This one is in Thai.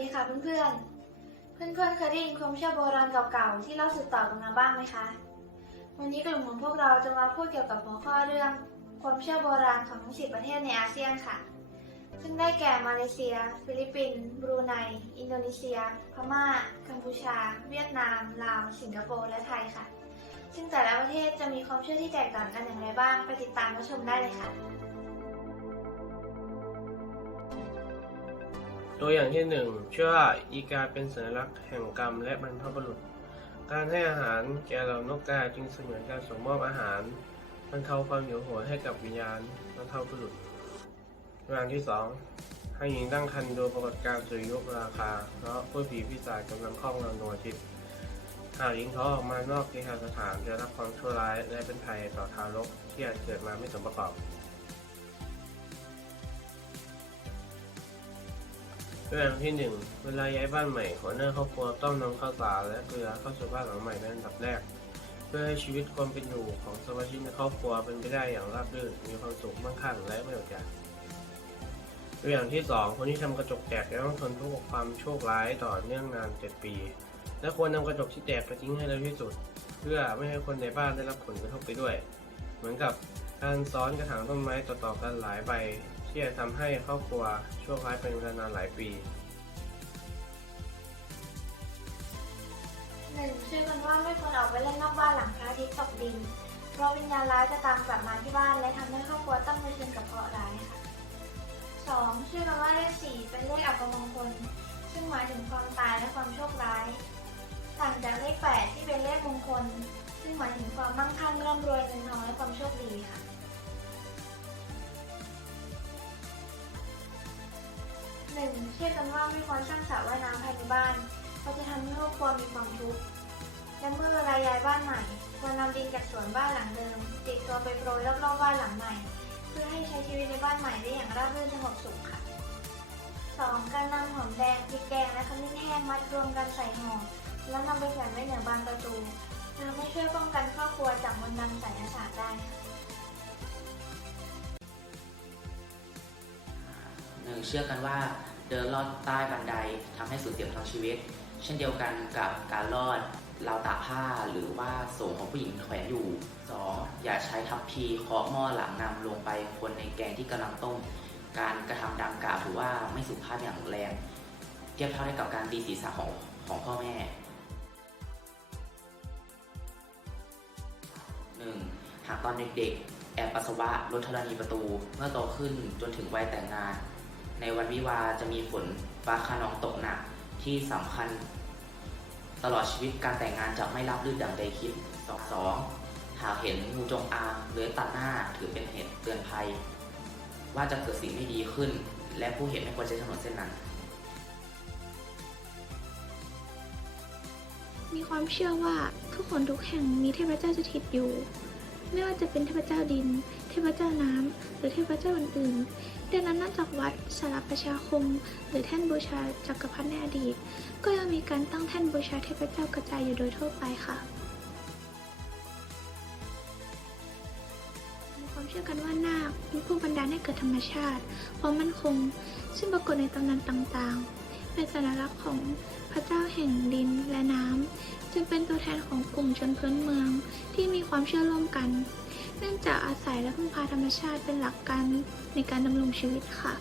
ดีค่ะเพื่อนๆ เพื่อนๆเคยได้ยินความเชื่อโบราณเก่าๆที่เล่าสืบต่อกันมาบ้างไหมคะ วันนี้กลุ่มของพวกเราจะมาพูดเกี่ยวกับหัวข้อเรื่อง ความเชื่อโบราณของทั้งสิบประเทศในอาเซียนค่ะ ซึ่งได้แก่มาเลเซีย ฟิลิปปินส์บรูไน อินโดนีเซีย พม่า กัมพูชา เวียดนาม ลาว สิงคโปร์ และไทยค่ะ ซึ่งแต่ละประเทศจะมีความเชื่อที่แตกต่างกันอย่างไรบ้าง ไปติดตามรับชมได้เลยค่ะ ตัวอย่างที่หนึ่งเชื่อว่าอีกาเป็นสัญลักษณ์แห่งกรรมและบรรพบุรุษ การให้อาหารแก่เหล่านกกาจึงเสมือนการส่งมอบอาหารบรรเทาความหิวโหยให้กับวิญญาณบรรพบุรุษตัวอย่างที่สองให้หญิงตั้งครรภ์ดูปรากฏการณ์สุริยุปราคา เพราะผู้ผีพิศาจกำลังครอบงำดวงอาทิตย์หากหญิงท้องออกมานอกเคหสถานจะรับความชั่วร้ายและเป็นภัยต่อทารกที่อาจเกิดมาไม่สมประกอบ ตัวอย่างที่หนึ่งเวลาย้ายบ้านใหม่หัวหน้าครอบครัวต้องนำข้าวสารและเกลือเข้าสู่บ้านหลังใหม่เป็นอันดับแรก เพื่อให้ชีวิตความเป็นอยู่ของสมาชิกในครอบครัวเป็นไปได้อย่างราบรื่นมีความสุขมั่งคั่งและไม่อดอยากตัวอย่างที่สองคนที่ทำกระจกแตกจะต้องทนทุกข์ความโชคร้ายต่อเนื่องนานเจ็ดปี และควรนำกระจกที่แตกไปทิ้งให้เร็วที่สุด เพื่อไม่ให้คนในบ้านได้รับผลกระทบไปด้วย เหมือนกับการซ้อนกระถางต้นไม้ต่อๆกันหลายใบ ที่จะทำให้ครอบครัวโชคร้ายเป็นเวลานานหลายปี หนึ่งเชื่อกันว่าไม่ควรออกไปเล่นนอกบ้านหลังพระอาทิตย์ตกดิน เพราะวิญญาณร้ายจะตามกลับมาที่บ้านและทำให้ครอบครัวต้องเผชิญกับเคราะห์ร้ายค่ะสองเชื่อกันว่าเลขสี่เป็นเลขอัปมงคล ซึ่งหมายถึงความตายและความโชคร้าย ต่างจากเลขแปดที่เป็นเลขมงคล ซึ่งหมายถึงความมั่งคั่งร่ำรวยเงินทองและความโชคดีค่ะึ่งเชื่อกันว่าไม่ควรสร้างสระว่ายน้ำภายในบ้านเพราะจะทำให้ครอบครัวมีความทุกข์และเมื่อเวลาย้ายบ้านใหม่ควรนำดินจากสวนบ้านหลังเดิม ติดตัวไปโปรยรอบๆบ้านหลังใหม่ เพื่อให้ใช้ชีวิตในบ้านใหม่ได้อย่างราบรื่นสงบสุขค่ะ 2. การนำหอมแดงพริกแกงและขมิ้นแห้งมัดรวมกันใส่ห่อแล้วนำไปแขวนไว้เหนือบานประตูจะทำให้ช่วยป้องกันครอบครัวจากมนต์ดำไสยศาสตร์ได้หนึ่งเชื่อกันว่า เดินลอดใต้บันไดทำให้สูญเสียพลังชีวิต เช่นเดียวกันกับการลอดราวตากผ้าหรือว่าโสงของผู้หญิงแขวนอยู่ 2. อย่าใช้ทัพพีเคาะหม้อหลังนำลงไปคนในแกงที่กำลังต้ม การกระทำดังกล่าวถือว่าไม่สุภาพอย่างแรง เทียบเท่าได้กับการตีศีรษะของของพ่อแม่ 1. หากตอนเด็กๆ แอบปัสสาวะลดธรณีประตู เมื่อโตขึ้นจนถึงวัยแต่งงาน ในวันวิวาจะมีฝนฟ้าคะนองตกหนักที่สำคัญ ตลอดชีวิตการแต่งงานจะไม่รับรื่นดังใจคิด 2. หากเห็นงูจงอางเลื้อยตัดหน้าถือเป็นเหตุเตือนภัย ว่าจะเกิดสิ่งไม่ดีขึ้น และผู้เห็นไม่ควรใช้ถนนเส้นนั้น มีความเชื่อว่าทุกคนทุกแห่งมีเทพเจ้าสถิตอยู่ ไม่ว่าจะเป็นเทพเจ้าดิน เทพเจ้าน้ำหรือเทพเจ้าอื่นๆ ดังนั้นนอกจากวัดสารประชาคม หรือแท่นบูชาจักรพรรดิในอดีต ก็ยังมีการตั้งแท่นบูชาเทพเจ้ากระจายอยู่โดยทั่วไปค่ะมีความเชื่อกันว่านาคเป็นผู้บันดาลให้เกิดธรรมชาติ ความมั่นคง ซึ่งปรากฏในตำนานต่างๆ เป็นสัญลักษณ์ของพระเจ้าแห่งดินและน้ำ จึงเป็นตัวแทนของกลุ่มชนพื้นเมืองที่มีความเชื่อร่วมกัน เนื่องจากอาศัยและพึ่งพาธรรมชาติเป็นหลักการในการดำรงชีวิตค่ะ